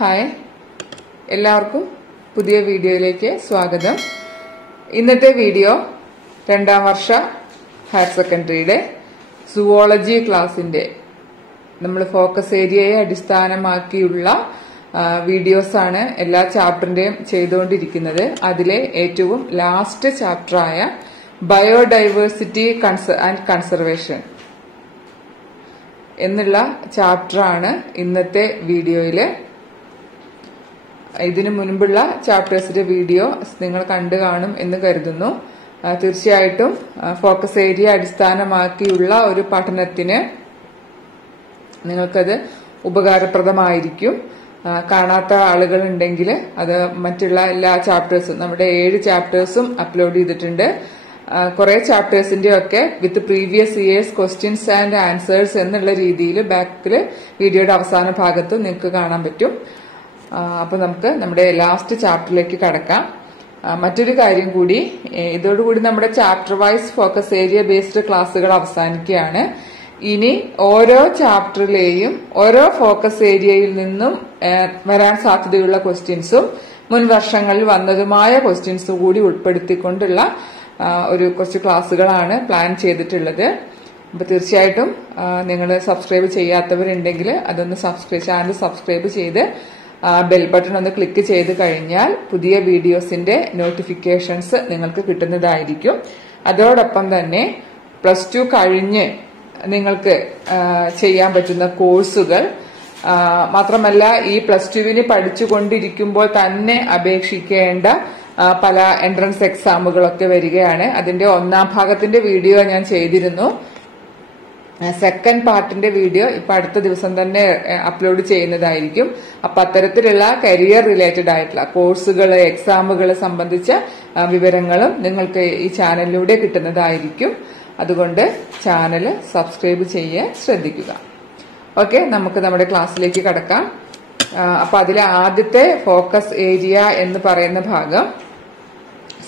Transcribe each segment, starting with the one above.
Hi, എല്ലാവർക്കും പുതിയ വീഡിയോയിലേക്ക് സ്വാഗതം. ഇന്നത്തെ വീഡിയോ രണ്ടാം വർഷ ഹയർ സെക്കൻഡറിയുടെ സുവോളജി ക്ലാസിന്റെ നമ്മൾ ഫോക്കസ് ഏരിയയെ അടിസ്ഥാനമാക്കിയുള്ള വീഡിയോസാണ് എല്ലാ ചാപ്റ്ററിന്റെയും ചെയ്തുകൊണ്ടിരിക്കുന്നത്. അതിലെ ഏറ്റവും ലാസ്റ്റ് ചാപ്റ്ററായ ബയോഡൈവേഴ്സിറ്റി ആൻഡ് കൺസർവേഷൻ എന്നുള്ള ചാപ്റ്ററാണ് ഇന്നത്തെ വീഡിയോയില്. ഇതിനു മുൻപുള്ള ചാപ്റ്റേഴ്സിന്റെ വീഡിയോ നിങ്ങൾ കണ്ടു കാണും എന്ന് കരുതുന്നു. തീർച്ചയായിട്ടും ഫോക്കസ് ഏരിയ അടിസ്ഥാനമാക്കിയുള്ള ഒരു പഠനത്തിന് നിങ്ങൾക്കത് ഉപകാരപ്രദമായിരിക്കും. കാണാത്ത ആളുകൾ ഉണ്ടെങ്കിൽ അത് മറ്റുള്ള എല്ലാ ചാപ്റ്റേഴ്സും, നമ്മുടെ 7 ചാപ്റ്റേഴ്സും അപ്ലോഡ് ചെയ്തിട്ടുണ്ട്. കുറെ ചാപ്റ്റേഴ്സിന്റെ ഒക്കെ വിത്ത് previous years questions and answers എന്നുള്ള രീതിയിൽ ബാക്കിൽ വീഡിയോയുടെ അവസാന ഭാഗത്ത് നിങ്ങൾക്ക് കാണാൻ പറ്റും. അപ്പൊ നമുക്ക് നമ്മുടെ ലാസ്റ്റ് ചാപ്റ്ററിലേക്ക് കടക്കാം. മറ്റൊരു കാര്യം കൂടി, ഇതോടുകൂടി നമ്മുടെ chapter wise focus area based ക്ലാസ്സുകൾ അവസാനിക്കുകയാണ്. ഇനി ഓരോ ചാപ്റ്ററിലെയും ഓരോ ഫോക്കസ് ഏരിയയിൽ നിന്നും വരാൻ സാധ്യതയുള്ള ക്വസ്റ്റ്യൻസും മുൻ വർഷങ്ങളിൽ വന്നതുമായ ക്വസ്റ്റ്യൻസും കൂടി ഉൾപ്പെടുത്തിക്കൊണ്ടുള്ള കുറച്ച് ക്ലാസ്സുകളാണ് പ്ലാൻ ചെയ്തിട്ടുള്ളത്. അപ്പൊ തീർച്ചയായിട്ടും നിങ്ങൾ സബ്സ്ക്രൈബ് ചെയ്യാത്തവരുണ്ടെങ്കിൽ അതൊന്ന് ചാനൽ സബ്സ്ക്രൈബ് ചെയ്ത് ബെൽ ബട്ടൺ ഒന്ന് ക്ലിക്ക് ചെയ്ത് കഴിഞ്ഞാൽ പുതിയ വീഡിയോസിന്റെ നോട്ടിഫിക്കേഷൻസ് നിങ്ങൾക്ക് കിട്ടുന്നതായിരിക്കും. അതോടൊപ്പം തന്നെ +2 കഴിഞ്ഞ് നിങ്ങൾക്ക് ചെയ്യാൻ പറ്റുന്ന കോഴ്സുകൾ മാത്രമല്ല, ഈ +2 പഠിച്ചുകൊണ്ടിരിക്കുമ്പോൾ തന്നെ അപേക്ഷിക്കേണ്ട പല എൻട്രൻസ് എക്സാമുകളൊക്കെ വരികയാണ്. അതിന്റെ 1ാം ഭാഗത്തിന്റെ വീഡിയോ ഞാൻ ചെയ്തിരുന്നു. സെക്കൻഡ് പാർട്ടിന്റെ വീഡിയോ ഇപ്പൊ അടുത്ത ദിവസം തന്നെ അപ്ലോഡ് ചെയ്യുന്നതായിരിക്കും. അപ്പൊ അത്തരത്തിലുള്ള കരിയർ റിലേറ്റഡ് ആയിട്ടുള്ള കോഴ്സുകൾ, എക്സാമുകൾ സംബന്ധിച്ച വിവരങ്ങളും നിങ്ങൾക്ക് ഈ ചാനലിലൂടെ കിട്ടുന്നതായിരിക്കും. അതുകൊണ്ട് ചാനൽ സബ്സ്ക്രൈബ് ചെയ്യാൻ ശ്രദ്ധിക്കുക. ഓക്കെ, നമുക്ക് നമ്മുടെ ക്ലാസ്സിലേക്ക് കടക്കാം. അപ്പൊ അതിലെ ആദ്യത്തെ ഫോക്കസ് ഏരിയ എന്ന് പറയുന്ന ഭാഗം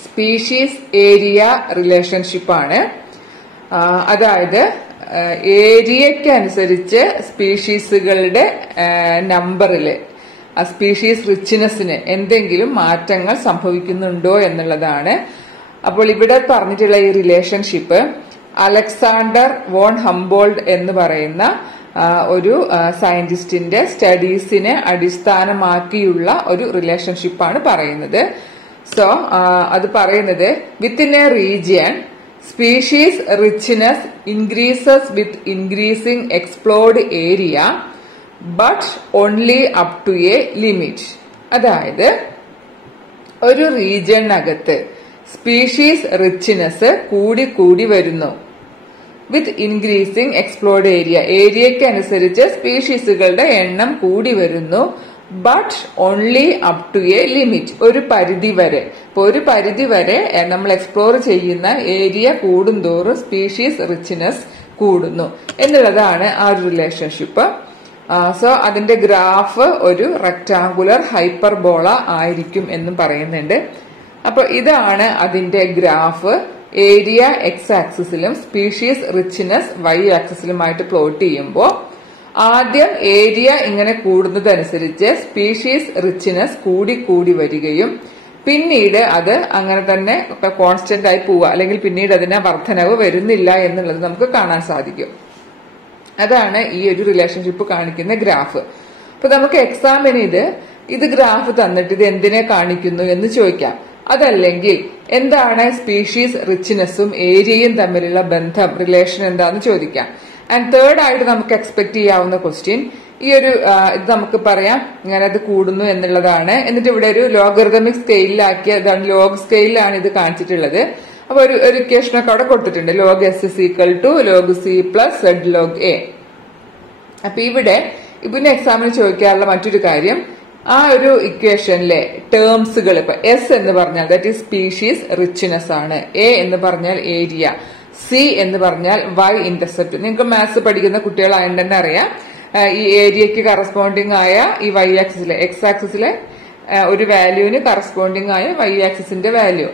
സ്പീഷീസ് ഏരിയ റിലേഷൻഷിപ്പ് ആണ്. അതായത് ഏരിയയ്ക്ക് അനുസരിച്ച് സ്പീഷീസുകളുടെ നമ്പറില് സ്പീഷീസ് റിച്ച്നെസ്സിന് എന്തെങ്കിലും മാറ്റങ്ങൾ സംഭവിക്കുന്നുണ്ടോ എന്നുള്ളതാണ്. അപ്പോൾ ഇവിടെ പറഞ്ഞിട്ടുള്ള ഈ റിലേഷൻഷിപ്പ് അലക്സാണ്ടർ വോൺ ഹംബോൾട്ട് എന്ന് പറയുന്ന ഒരു സയന്റിസ്റ്റിന്റെ സ്റ്റഡീസിനെ അടിസ്ഥാനമാക്കിയുള്ള ഒരു റിലേഷൻഷിപ്പാണ് പറയുന്നത്. സോ അത് പറയുന്നത് within a region species richness increases with increasing explored area but only up to a limit. അതായത് ഒരു റീജിയനകത്ത് സ്പീഷീസ് റിച്ച്നെസ് കൂടി വരുന്നു വിത്ത് ഇൻക്രീസിംഗ് എക്സ്പ്ലോർഡ് ഏരിയയ്ക്ക് അനുസരിച്ച് സ്പീഷീസുകളുടെ എണ്ണം കൂടി വരുന്നു. But only up to a limit, ഒരു പരിധി വരെ. ഇപ്പൊ ഒരു പരിധി വരെ നമ്മൾ എക്സ്പ്ലോർ ചെയ്യുന്ന ഏരിയ കൂടുന്തോറും സ്പീഷീസ് റിച്ച്നെസ് കൂടുന്നു എന്നുള്ളതാണ് ആ ഒരു റിലേഷൻഷിപ്പ്. സോ അതിന്റെ ഗ്രാഫ് ഒരു റെക്ടാങ്കുലർ ഹൈപ്പർബോള ആയിരിക്കും എന്നും പറയുന്നുണ്ട്. അപ്പൊ ഇതാണ് അതിന്റെ ഗ്രാഫ്. ഏരിയ X ആക്സിസിലും സ്പീഷീസ് റിച്ച്നെസ് Y ആക്സിസിലുമായിട്ട് പ്ലോട്ട് ചെയ്യുമ്പോൾ ആദ്യം ഏരിയ ഇങ്ങനെ കൂടുന്നതനുസരിച്ച് സ്പീഷീസ് റിച്ച്നെസ് കൂടി വരികയും പിന്നീട് അത് അങ്ങനെ തന്നെ കോൺസ്റ്റന്റ് ആയി പോവുക, അല്ലെങ്കിൽ പിന്നീട് അതിന് വർധനവ് വരുന്നില്ല എന്നുള്ളത് നമുക്ക് കാണാൻ സാധിക്കും. അതാണ് ഈ ഒരു റിലേഷൻഷിപ്പ് കാണിക്കുന്ന ഗ്രാഫ്. അപ്പൊ നമുക്ക് എക്സാമിന് ഇത് ഗ്രാഫ് തന്നിട്ട് ഇത് എന്തിനെ കാണിക്കുന്നു എന്ന് ചോദിക്കാം. അതല്ലെങ്കിൽ എന്താണ് സ്പീഷീസ് റിച്ച്നെസ്സും ഏരിയയും തമ്മിലുള്ള ബന്ധം, റിലേഷൻ എന്താന്ന് ചോദിക്കാം. ആൻഡ് തേർഡ് ആയിട്ട് നമുക്ക് എക്സ്പെക്ട് ചെയ്യാവുന്ന ക്വസ്റ്റ്യൻ ഇത് നമുക്ക് പറയാം ഇങ്ങനെ അത് കൂടുന്നു എന്നുള്ളതാണ്. എന്നിട്ട് ഇവിടെ ഒരു ലോഗറിതമിക് സ്കെയിലാക്കിയ ലോഗ് സ്കെയിലാണ് ഇത് കാണിച്ചിട്ടുള്ളത്. അപ്പൊ ഒരു ഇക്വേഷനൊക്കെ അവിടെ കൊടുത്തിട്ടുണ്ട്. log S = log C + Z log A. അപ്പൊ ഇവിടെ എക്സാമിന് ചോദിക്കാനുള്ള മറ്റൊരു കാര്യം, ആ ഒരു ഇക്വേഷനിലെ ടേംസുകൾ ഇപ്പൊ S എന്ന് പറഞ്ഞാൽ ദാറ്റ് ഈസ് സ്പീഷീസ് റിച്ച്നെസ് ആണ്, A എന്ന് പറഞ്ഞാൽ ഏരിയ, C എന്ന് പറഞ്ഞാൽ Y ഇന്റർസെപ്റ്റ്. നിങ്ങൾക്ക് മാത്സ് പഠിക്കുന്ന കുട്ടികളായതുകൊണ്ട് തന്നെ അറിയാം, ഈ ഏരിയക്ക് കറസ്പോണ്ടിങ് ആയ ഈ Y ആക്സിസിലെ X ആക്സിസിലെ ഒരു വാല്യൂവിന് കറസ്പോണ്ടിങ് ആയ Y ആക്സിസിന്റെ വാല്യൂ.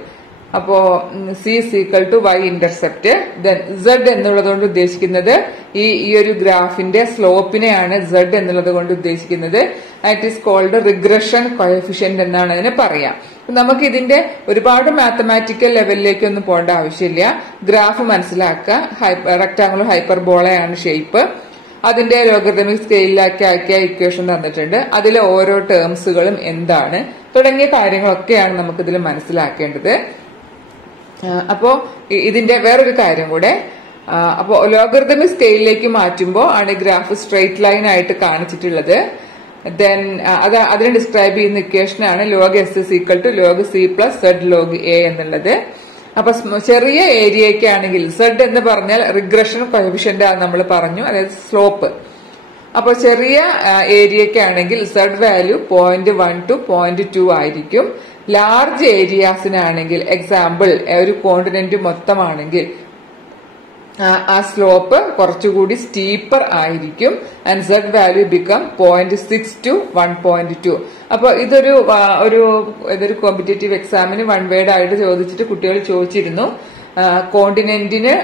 അപ്പോ C is equal to Y intercept. Then Z എന്നുള്ളത് കൊണ്ട് ഉദ്ദേശിക്കുന്നത് ഈ ഒരു ഗ്രാഫിന്റെ സ്ലോപ്പിനെയാണ് സെഡ് എന്നുള്ളത് കൊണ്ട് ഉദ്ദേശിക്കുന്നത്. That is called regression coefficient എന്നാണ് അതിനെ പറയാം. നമുക്ക് ഇതിന്റെ ഒരുപാട് മാത്തമാറ്റിക്കൽ ലെവലിലേക്കൊന്നും പോകേണ്ട ആവശ്യമില്ല. ഗ്രാഫ് മനസ്സിലാക്കുക. റെക്ടാങ്കുലർ ഹൈപ്പർബോളയാണ് ഷേപ്പ്. അതിന്റെ ലോഗരിതമിക് സ്കെയിലാക്കി ആക്കിയ ഇക്വേഷൻ തന്നിട്ടുണ്ട്. അതിലെ ഓരോ ടേംസുകളും എന്താണ് തുടങ്ങിയ കാര്യങ്ങളൊക്കെയാണ് നമുക്കിതിൽ മനസ്സിലാക്കേണ്ടത്. അപ്പോ ഇതിന്റെ വേറൊരു കാര്യം കൂടെ, അപ്പോ ലോഗരിതമിക് സ്കെയിലിലേക്ക് മാറ്റുമ്പോൾ ആണ് ഗ്രാഫ് സ്ട്രെയിറ്റ് ലൈൻ ആയിട്ട് കാണിച്ചിട്ടുള്ളത്. ദെൻ അതിനെ ഡിസ്ക്രൈബ് ചെയ്യുന്ന ഇക്വേഷൻ ആണ് log s is equal to log c plus z log a എന്നുള്ളത്. അപ്പൊ ചെറിയ ഏരിയയ്ക്ക് ആണെങ്കിൽ z എന്ന് പറഞ്ഞാൽ റിഗ്രഷൻ കോഎഫിഷ്യന്റ് ആണ് നമ്മൾ പറഞ്ഞു, അതായത് സ്ലോപ്പ്. അപ്പൊ ചെറിയ ഏരിയയ്ക്ക് ആണെങ്കിൽ z വാല്യൂ 0.1 to 0.2 ആയിരിക്കും. ലാർജ് ഏരിയാസിനാണെങ്കിൽ, എക്സാമ്പിൾ ഒരു കോണ്ടിനെന്റ് മൊത്തമാണെങ്കിൽ ആ സ്ലോപ്പ് കുറച്ചുകൂടി സ്റ്റീപ്പർ ആയിരിക്കും. And Z value become 0.6 to 1.2. അപ്പൊ ഇതൊരു കോമ്പറ്റേറ്റീവ് എക്സാമിന് വൺ വേർഡ് ആയിട്ട് ചോദിച്ചിട്ട് കുട്ടികൾ ചോദിച്ചിരുന്നു, കോണ്ടിനെന്റിന്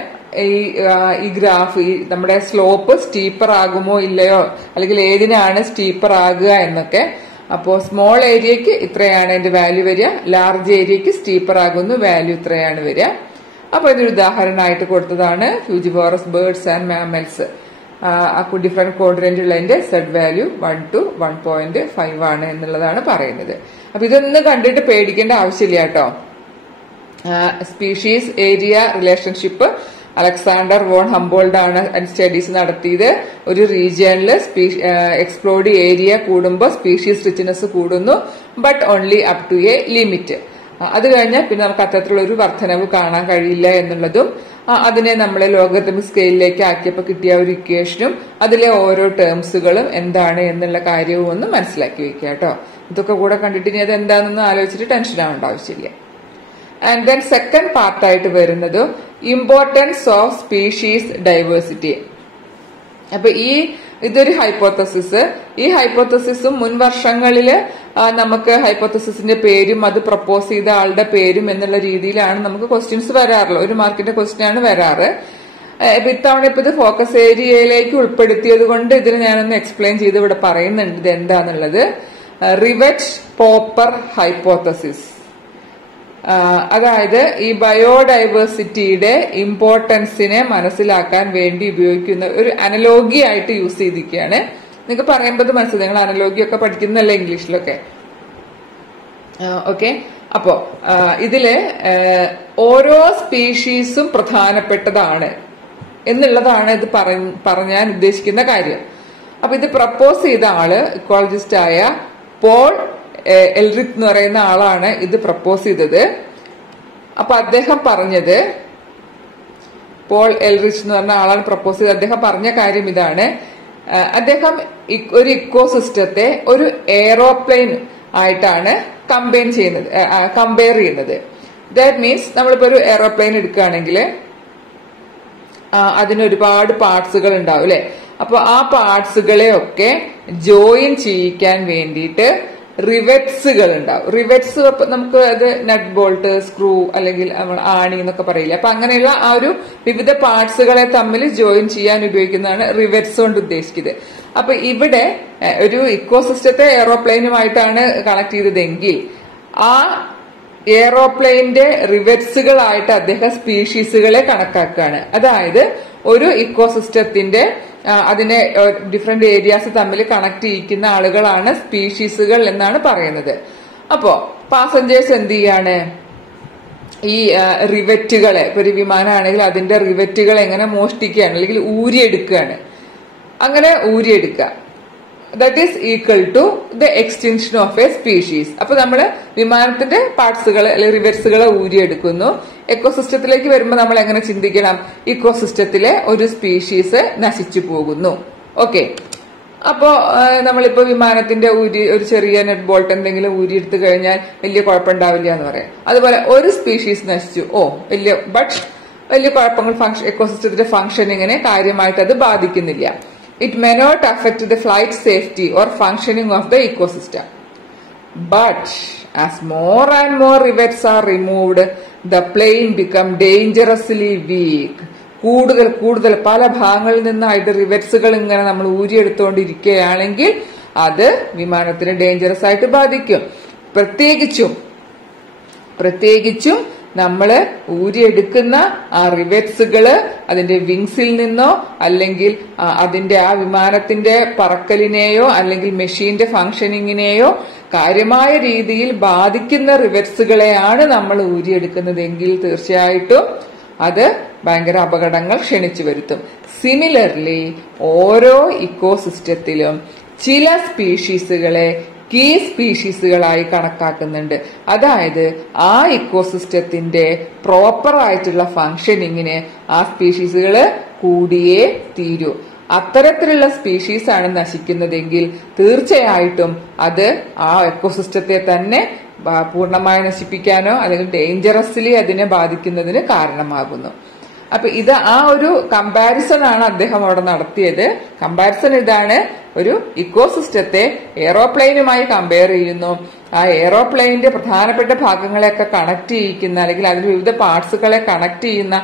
ഈ ഗ്രാഫ് നമ്മുടെ സ്ലോപ്പ് സ്റ്റീപ്പർ ആകുമോ ഇല്ലയോ, അല്ലെങ്കിൽ ഏതിനാണ് സ്റ്റീപ്പർ ആകുക എന്നൊക്കെ. അപ്പോ സ്മോൾ ഏരിയക്ക് ഇത്രയാണ് അതിന്റെ വാല്യൂ വരിക, ലാർജ് ഏരിയക്ക് സ്റ്റീപ്പർ ആകുന്നു, വാല്യൂ ഇത്രയാണ് വരിക. അപ്പൊ ഇതൊരു ഉദാഹരണമായിട്ട് കൊടുത്തതാണ് frugivorous birds and mammals. Different continent ഉള്ളതിന്റെ സെഡ് വാല്യൂ 1 to 1.5 ആണ് എന്നുള്ളതാണ് പറയുന്നത്. അപ്പൊ ഇതൊന്നും കണ്ടിട്ട് പേടിക്കേണ്ട ആവശ്യമില്ല കേട്ടോ. Species area relationship Alexander von Humboldt ആണ് സ്റ്റഡീസ് നടത്തിയത്. ഒരു റീജിയനിൽ എക്സ്പ്ലോർഡ് ഏരിയ കൂടുമ്പോൾ സ്പീഷീസ് റിച്ച്നെസ് കൂടുന്നു, but only up to a limit. അത് കഴിഞ്ഞാൽ പിന്നെ നമുക്ക് അത്തരത്തിലുള്ള ഒരു വർധനവ് കാണാൻ കഴിയില്ല എന്നുള്ളതും, അതിനെ നമ്മളെ ലോഗരിതമിക് സ്കെയിലിലേക്ക് ആക്കിയപ്പോൾ കിട്ടിയ ഒരു ഇക്വേഷനും അതിലെ ഓരോ ടേംസുകളും എന്താണ് എന്നുള്ള കാര്യവും ഒന്ന് മനസ്സിലാക്കി വെക്കുക കേട്ടോ. ഇതൊക്കെ കൂടെ കണ്ടിട്ട് ഇനി അത് എന്താണെന്ന് ആലോചിച്ചിട്ട് ടെൻഷൻ ആവേണ്ട ആവശ്യമില്ല. ആൻഡ് ദെൻ സെക്കൻഡ് പാർട്ടായിട്ട് വരുന്നത് ഇമ്പോർട്ടൻസ് ഓഫ് സ്പീഷീസ് ഡൈവേഴ്സിറ്റി. അപ്പൊ ഇതൊരു ഹൈപ്പോത്തസിസ്. ഈ ഹൈപ്പോത്തസിസും മുൻ വർഷങ്ങളില് നമുക്ക് ഹൈപ്പോത്തസിന്റെ പേരും അത് പ്രപ്പോസ് ചെയ്ത ആളുടെ പേരും എന്നുള്ള രീതിയിലാണ് നമുക്ക് ക്വസ്റ്റ്യൻസ് വരാറുള്ളത്. ഒരു മാർക്കിന്റെ ക്വസ്റ്റ്യൻ ആണ് വരാറ്. ഇത്തവണ ഇത് ഫോക്കസ് ഏരിയയിലേക്ക് ഉൾപ്പെടുത്തിയത് കൊണ്ട് ഇതിന് ഞാനൊന്ന് എക്സ്പ്ലെയിൻ ചെയ്ത് ഇവിടെ പറയുന്നുണ്ട് ഇത് എന്താന്നുള്ളത്. റിവറ്റ് പോപ്പർ ഹൈപ്പോത്തസിസ്, അതായത് ഈ ബയോഡൈവേഴ്സിറ്റിയുടെ ഇമ്പോർട്ടൻസിനെ മനസ്സിലാക്കാൻ വേണ്ടി ഉപയോഗിക്കുന്ന ഒരു അനലോഗി ആയിട്ട് യൂസ് ചെയ്തിരിക്കുകയാണ്. നിങ്ങൾക്ക് പറയുമ്പോൾ മനസ്സിലായി, നിങ്ങൾ അനലോഗി ഒക്കെ പഠിക്കുന്നല്ലേ ഇംഗ്ലീഷിലൊക്കെ. ഓക്കെ, അപ്പോ ഇതില് ഓരോ സ്പീഷീസും പ്രധാനപ്പെട്ടതാണ് എന്നുള്ളതാണ് ഇത് പറയാൻ ഉദ്ദേശിക്കുന്ന കാര്യം. അപ്പൊ ഇത് പ്രപ്പോസ് ചെയ്ത ആള് ഇക്കോളജിസ്റ്റ് ആയ പോൾ എൽറിക് എന്ന് പറയുന്ന ആളാണ് ഇത് പ്രപ്പോസ് ചെയ്തത്. അപ്പൊ അദ്ദേഹം പറഞ്ഞത്, പോൾ എൽറിച്ച് എന്ന് പറഞ്ഞ ആളാണ് പ്രപ്പോസ് ചെയ്തത്. അദ്ദേഹം പറഞ്ഞ കാര്യം ഇതാണ്. അദ്ദേഹം ഒരു ഇക്കോസിസ്റ്റത്തെ ഒരു എയറോപ്ലെയിൻ ആയിട്ടാണ് കമ്പയർ ചെയ്യുന്നത്. ദാറ്റ് മീൻസ് നമ്മളിപ്പോ ഒരു എയറോപ്ലെയിൻ എടുക്കുകയാണെങ്കിൽ അതിന് ഒരുപാട് പാർട്സുകൾ ഉണ്ടാവും അല്ലെ. അപ്പൊ ആ പാർട്സുകളെ ഒക്കെ ജോയിൻ ചെയ്യിക്കാൻ വേണ്ടിയിട്ട് റിവറ്റ്സുകൾ ഉണ്ടാവും. റിവറ്റ്സ് നമുക്ക് അത് നട്ട് ബോൾട്ട്, സ്ക്രൂ അല്ലെങ്കിൽ ആണി എന്നൊക്കെ പറയില്ല. അപ്പൊ അങ്ങനെയുള്ള ആ ഒരു വിവിധ പാർട്സുകളെ തമ്മിൽ ജോയിൻ ചെയ്യാൻ ഉപയോഗിക്കുന്നതാണ് റിവറ്റ്സ് കൊണ്ട് ഉദ്ദേശിക്കുന്നത്. അപ്പൊ ഇവിടെ ഒരു ഇക്കോസിസ്റ്റത്തെ എയറോപ്ലെയിനുമായിട്ടാണ് കണക്ട് ചെയ്തതെങ്കിൽ ആ എയറോപ്ലെയിന്റെ റിവറ്റ്സുകളായിട്ട് അദ്ദേഹം സ്പീഷീസുകളെ കണക്കാക്കുകയാണ്. അതായത് ഒരു ഇക്കോസിസ്റ്റത്തിന്റെ അതിനെ ഡിഫറെന്റ് ഏരിയാസ് തമ്മിൽ കണക്ട് ചെയ്യിക്കുന്ന ആളുകളാണ് സ്പീഷീസുകൾ എന്നാണ് പറയുന്നത്. അപ്പോ പാസഞ്ചേഴ്സ് എന്ത് ചെയ്യാണ്, ഈ റിവറ്റുകളെ, ഇപ്പൊ ഒരു വിമാനമാണെങ്കിൽ അതിന്റെ റിവറ്റുകൾ എങ്ങനെ മോഷ്ടിക്കുകയാണ് അല്ലെങ്കിൽ ഊരിയെടുക്കുകയാണ്. അങ്ങനെ ഊരിയെടുക്കുക, that is equal to the extension of a species. അപ്പൊ നമ്മള് വിമാനത്തിന്റെ പാർട്സുകൾ അല്ലെങ്കിൽ റിവറ്റ്സുകളെ ഊരിയെടുക്കുന്നു. എക്കോസിസ്റ്റത്തിലേക്ക് വരുമ്പോൾ നമ്മൾ എങ്ങനെ ചിന്തിക്കണം, ഇക്കോസിസ്റ്റത്തിലെ ഒരു സ്പീഷീസ് നശിച്ചു പോകുന്നു. ഓക്കെ, അപ്പോ നമ്മളിപ്പോ വിമാനത്തിന്റെ ഒരു ചെറിയ നെറ്റ് ബോൾട്ട് എന്തെങ്കിലും ഊരിയെടുത്തു കഴിഞ്ഞാൽ വലിയ കുഴപ്പമുണ്ടാവില്ല എന്ന് പറയാം. അതുപോലെ ഒരു സ്പീഷീസ് നശിച്ചു, വലിയ കുഴപ്പങ്ങൾ എക്കോസിസ്റ്റത്തിന്റെ ഫംഗ്ഷനിങ്ങിനെ കാര്യമായിട്ട് അത് ബാധിക്കുന്നില്ല. It may not affect the flight safety or functioning of the ecosystem. But as more and more rivets are removed, the plane become dangerously weak. കൂടുതൽ പല ഭാഗങ്ങളിൽ നിന്നായിട്ട് റിവറ്റ്സുകൾ ഇങ്ങനെ നമ്മൾ ഊരിയെടുത്തുകൊണ്ടിരിക്കുകയാണെങ്കിൽ അത് വിമാനത്തിന് ഡേഞ്ചറസ് ആയിട്ട് ബാധിക്കും. പ്രത്യേകിച്ചും നമ്മള് ഊരിയെടുക്കുന്ന ആ റിവറ്റ്സുകള് അതിന്റെ വിങ്സിൽ നിന്നോ അല്ലെങ്കിൽ അതിന്റെ ആ വിമാനത്തിന്റെ പറക്കലിനെയോ അല്ലെങ്കിൽ മെഷീന്റെ ഫംഗ്ഷനിങ്ങിനെയോ കാര്യമായ രീതിയിൽ ബാധിക്കുന്ന റിവറ്റ്സുകളെയാണ് നമ്മൾ ഊരിയെടുക്കുന്നതെങ്കിൽ തീർച്ചയായിട്ടും അത് ഭയങ്കര അപകടങ്ങൾ ക്ഷണിച്ചു വരുത്തും. സിമിലർലി ഓരോ ഇക്കോസിസ്റ്റത്തിലും ചില സ്പീഷീസുകളെ കീ സ്പീഷീസുകളായി കണക്കാക്കുന്നുണ്ട്. അതായത് ആ ഇക്കോസിസ്റ്റത്തിന്റെ പ്രോപ്പർ ആയിട്ടുള്ള ഫംഗ്ഷനിങ്ങിന് ആ സ്പീഷീസുകൾ കൂടിയേ തീരൂ. അത്തരത്തിലുള്ള സ്പീഷീസ് ആണ് നശിക്കുന്നതെങ്കിൽ തീർച്ചയായിട്ടും അത് ആ എക്കോസിസ്റ്റത്തെ തന്നെ പൂർണ്ണമായി നശിപ്പിക്കാനോ അല്ലെങ്കിൽ ഡേഞ്ചറസ്ലി അതിനെ ബാധിക്കുന്നതിന് കാരണമാകുന്നു. അപ്പൊ ഇത് ആ ഒരു കമ്പാരിസൺ ആണ് അദ്ദേഹം അവിടെ നടത്തിയത്. കമ്പാരിസൺ ഇതാണ്, ഒരു ഇക്കോസിസ്റ്റത്തെ എയ്റോപ്ലെയിനുമായി കമ്പയർ ചെയ്യുന്നു. ആ എയ്റോപ്ലെയിനിന്റെ പ്രധാനപ്പെട്ട ഭാഗങ്ങളെയൊക്കെ കണക്ട് ചെയ്യിക്കുന്ന അല്ലെങ്കിൽ അതിന്റെ വിവിധ പാർട്സുകളെ കണക്ട് ചെയ്യുന്ന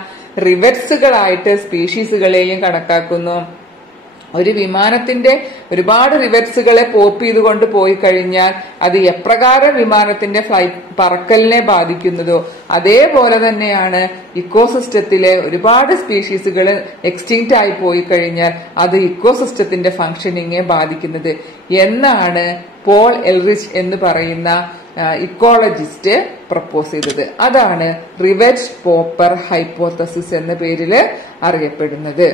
റിവറ്റ്സുകളായിട്ട് സ്പീഷീസുകളെയും കണക്കാക്കുന്നു. ഒരു വിമാനത്തിന്റെ ഒരുപാട് റിവറ്റ്സുകളെ പോപ്പ് ചെയ്തുകൊണ്ട് പോയി കഴിഞ്ഞാൽ അത് എപ്രകാരം വിമാനത്തിന്റെ പറക്കലിനെ ബാധിക്കുന്നതോ അതേപോലെ തന്നെയാണ് ഇക്കോസിസ്റ്റത്തിലെ ഒരുപാട് സ്പീഷീസുകൾ എക്സ്റ്റിങ്ക്റ്റ് ആയി പോയി കഴിഞ്ഞാൽ അത് ഇക്കോസിസ്റ്റത്തിന്റെ ഫംഗ്ഷനിങ്ങെ ബാധിക്കുന്നത് എന്നാണ് പോൾ എൽറിച്ച് എന്ന് പറയുന്ന ഇക്കോളജിസ്റ്റ് പ്രപ്പോസ് ചെയ്തത്. അതാണ് റിവറ്റ് പോപ്പർ ഹൈപ്പോത്തസിസ് എന്ന പേരിൽ അറിയപ്പെടുന്നത്.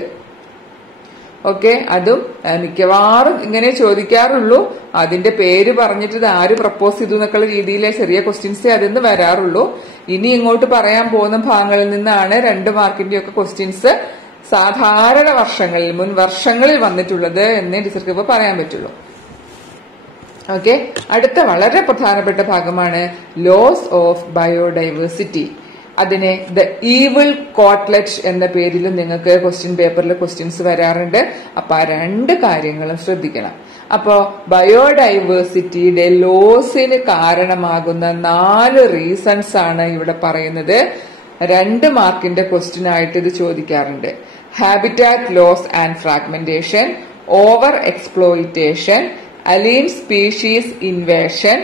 ഓക്കെ, അതും മിക്കവാറും ഇങ്ങനെ ചോദിക്കാറുള്ളൂ. അതിന്റെ പേര് പറഞ്ഞിട്ട് ഇത് ആര് പ്രപ്പോസ് ചെയ്തു എന്നൊക്കെയുള്ള രീതിയിലെ ചെറിയ ക്വസ്റ്റ്യൻസേ അതിന്ന് വരാറുള്ളൂ. ഇനി ഇങ്ങോട്ട് പറയാൻ പോകുന്ന ഭാഗങ്ങളിൽ നിന്നാണ് 2 മാർക്കിന്റെ ഒക്കെ ക്വസ്റ്റ്യൻസ് സാധാരണ വർഷങ്ങളിൽ മുൻ വർഷങ്ങളിൽ വന്നിട്ടുള്ളത് എന്നേ ടീച്ചർക്ക് പറയാൻ പറ്റുള്ളൂ. ഓക്കെ, അടുത്ത വളരെ പ്രധാനപ്പെട്ട ഭാഗമാണ് ലോസ് ഓഫ് ബയോഡൈവേഴ്സിറ്റി. അതിനെ ദ ഈവിൾ കോട്ട്ലെറ്റ് എന്ന പേരിലും നിങ്ങൾക്ക് ക്വസ്റ്റ്യൻ പേപ്പറിൽ ക്വസ്റ്റ്യൻസ് വരാറുണ്ട്. അപ്പൊ ആ 2 കാര്യങ്ങളും ശ്രദ്ധിക്കണം. അപ്പോ ബയോഡൈവേഴ്സിറ്റിയുടെ ലോസിന് കാരണമാകുന്ന 4 റീസൺസ് ആണ് ഇവിടെ പറയുന്നത്. 2 മാർക്കിന്റെ ക്വസ്റ്റ്യൻ ആയിട്ട് ഇത് ചോദിക്കാറുണ്ട്. Habitat loss and fragmentation, over exploitation, alien species invasion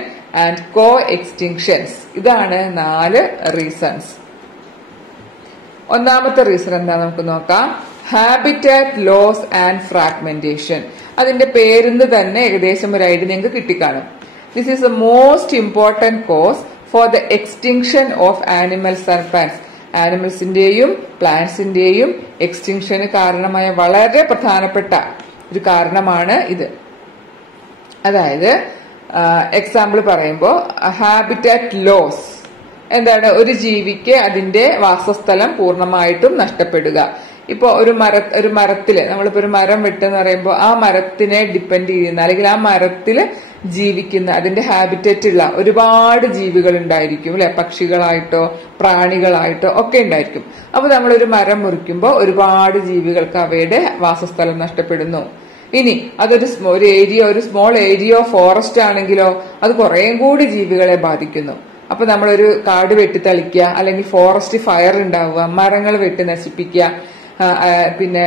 and coextinctions. ഇതാണ് 4 റീസൺസ്. ഒന്നാമത്തെ റീസൺ എന്താ നമുക്ക് നോക്കാം. Habitat loss and fragmentation. അതിന്റെ പേരിന്ന് തന്നെ ഏകദേശം ഒരു ഐഡിയ നിങ്ങൾക്ക് കിട്ടിക്കാണും. This is the most important cause for the extinction of animals and plants. ആനിമൽസിന്റെയും പ്ലാന്റ്സിന്റെയും എക്സ്റ്റിങ്ഷന് കാരണമായ വളരെ പ്രധാനപ്പെട്ട ഒരു കാരണമാണ് ഇത്. അതായത് എക്സാമ്പിൾ പറയുമ്പോൾ ഹാബിറ്റാറ്റ് ലോസ് എന്താണ്? ഒരു ജീവിക്ക് അതിന്റെ വാസസ്ഥലം പൂർണ്ണമായിട്ടും നഷ്ടപ്പെടുക. ഇപ്പൊ ഒരു മരത്തില് നമ്മളിപ്പോ ഒരു മരം വെട്ടെന്ന് പറയുമ്പോൾ ആ മരത്തിനെ ഡിപ്പെൻഡ് ചെയ്യുന്ന അല്ലെങ്കിൽ ആ മരത്തില് ജീവിക്കുന്ന അതിന്റെ ഹാബിറ്ററ്റ് ഉള്ള ഒരുപാട് ജീവികൾ ഉണ്ടായിരിക്കും അല്ലെ, പക്ഷികളായിട്ടോ പ്രാണികളായിട്ടോ ഒക്കെ ഉണ്ടായിരിക്കും. അപ്പൊ നമ്മളൊരു മരം മുറിക്കുമ്പോൾ ഒരുപാട് ജീവികൾക്ക് അവയുടെ വാസസ്ഥലം നഷ്ടപ്പെടുന്നു. ഇനി അതൊരു സ്മോൾ ഏരിയ ഓഫ് ഫോറസ്റ്റ് ആണെങ്കിലോ അത് കുറേയും കൂടി ജീവികളെ ബാധിക്കുന്നു. അപ്പൊ നമ്മളൊരു കാട് വെട്ടിത്തളിക്കുക അല്ലെങ്കിൽ ഫോറസ്റ്റ് ഫയർ ഉണ്ടാവുക, മരങ്ങൾ വെട്ടി നശിപ്പിക്കുക, പിന്നെ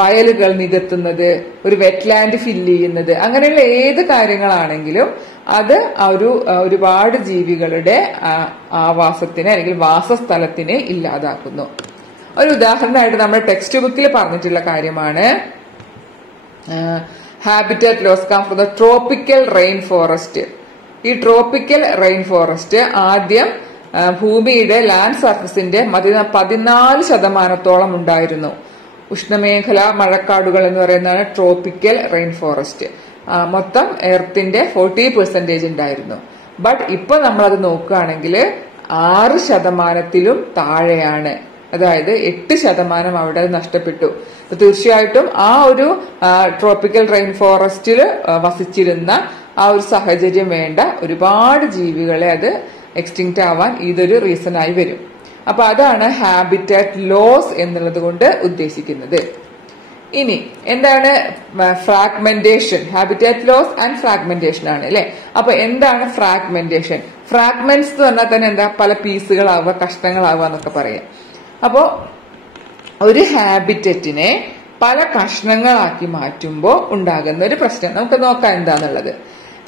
വയലുകൾ നികത്തുന്നത്, ഒരു വെറ്റ്ലാൻഡ് ഫില്ല് ചെയ്യുന്നത്, അങ്ങനെയുള്ള ഏത് കാര്യങ്ങളാണെങ്കിലും അത് ഒരുപാട് ജീവികളുടെ ആവാസത്തിനെ അല്ലെങ്കിൽ വാസസ്ഥലത്തിനെ ഇല്ലാതാക്കുന്നു. ഒരു ഉദാഹരണമായിട്ട് നമ്മുടെ ടെക്സ്റ്റ് ബുക്കിൽ പറഞ്ഞിട്ടുള്ള കാര്യമാണ് habitat loss come from the tropical rainforest. ഈ ട്രോപ്പിക്കൽ റെയിൻ ഫോറസ്റ്റ് ആദ്യം ഭൂമിയുടെ ലാൻഡ് സർഫസിന്റെ 14% ഉണ്ടായിരുന്നു. ഉഷ്ണമേഖല മഴക്കാടുകൾ എന്ന് പറയുന്നതാണ് ട്രോപ്പിക്കൽ റെയിൻ ഫോറസ്റ്റ്. മൊത്തം എർത്തിന്റെ 40% ഉണ്ടായിരുന്നു. ബട്ട് ഇപ്പൊ നമ്മളത് നോക്കുകയാണെങ്കിൽ 6%-ലും താഴെയാണ്. അതായത് 8% അവിടെ നഷ്ടപ്പെട്ടു. തീർച്ചയായിട്ടും ആ ഒരു ട്രോപ്പിക്കൽ റെയിൻ ഫോറസ്റ്റിൽ വസിച്ചിരുന്ന ആ ഒരു സാഹചര്യം വേണ്ട ഒരുപാട് ജീവികളെ അത് എക്സ്റ്റിങ്ക്റ്റ് ആവാൻ ഇതൊരു റീസൺ ആയി വരും. അപ്പൊ അതാണ് ഹാബിറ്റാറ്റ് ലോസ് എന്നുള്ളത് കൊണ്ട് ഉദ്ദേശിക്കുന്നത്. ഇനി എന്താണ് fragmentation? Habitat loss and fragmentation ആണ് അല്ലെ. അപ്പൊ എന്താണ് ഫ്രാഗ്മെന്റേഷൻ? ഫ്രാഗ്മെന്റ്സ് എന്ന് പറഞ്ഞാൽ തന്നെ എന്താ, പല പീസുകളാവുക, കഷ്ണങ്ങളാവുക എന്നൊക്കെ പറയാം. അപ്പോ ഒരു ഹാബിറ്ററ്റിനെ പല കഷ്ണങ്ങളാക്കി മാറ്റുമ്പോൾ ഉണ്ടാകുന്ന ഒരു പ്രശ്നം നമുക്ക് നോക്കാം എന്താന്നുള്ളത്.